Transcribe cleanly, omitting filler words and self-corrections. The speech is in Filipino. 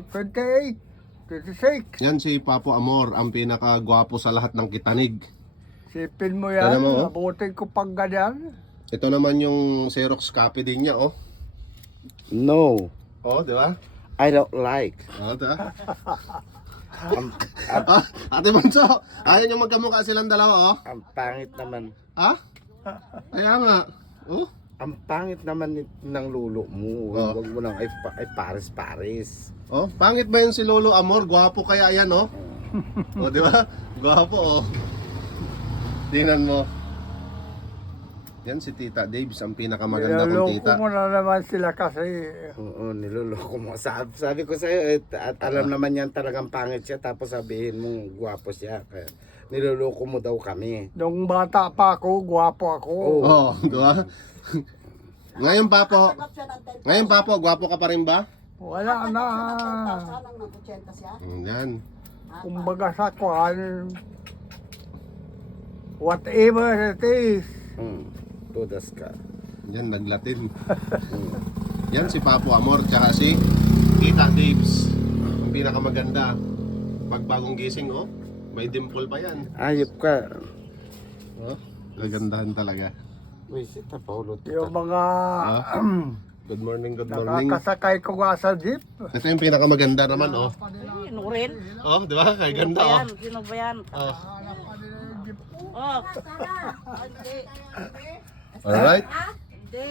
28, 26. Yan si Papo Amor, ang pinakagwapo sa lahat ng Kitanig. Sipin mo yan, Alam mo, oh. abutin ko pag ganyan. Ito naman yung Xerox copy din niya, oh. No, Oh, di ba? I don't like. Oh, di ba? Ah, Ate Bunso, ayaw nyo magkamukha silang dalawa, oh. Ang pangit naman. Ha? Kaya nga. Oh. Ang pangit naman ng lulo mo. Oh. Huwag mo nang ay pares-pares. Oh, pangit ba yun si Lolo Amor? Gwapo kaya yan, oh. Oh, di ba? Gwapo, oh. Tingnan mo. Yan si Tita Daves, ang pinakamaganda kong Niloloko tita. mo na naman sila kasi. Oo, niloloko mo. Sabi ko sa'yo, at alam naman yan talagang pangit siya. Tapos sabihin mo, gwapo siya. Kaya niloloko mo daw kami. Nung bata pa ako, gwapo ako. Oh, di ba? Ngayon, Papo. Ngayon, Papo, gwapo ka pa rin ba? Wala na. Yan. Kumbaga sa kwan, whatever it is. Tudas ka. Yan, naglatin. Yan si Papo Amor, tsaka si Tita Daves. Ang pinakamaganda. Pag bagong gising, oh. May dimple pa yan. Ayop ka. Oh, gagandahan talaga. Wisit na Paulo. Yung mga Good morning, good morning. nakakasakay ko nga sa jeep. Ito yung pinakamaganda naman, oh. Sino rin? Oh, di ba? Kay ganda, oh. Sino ba yan? Oh. Oh. Hindi. Alright. Hindi.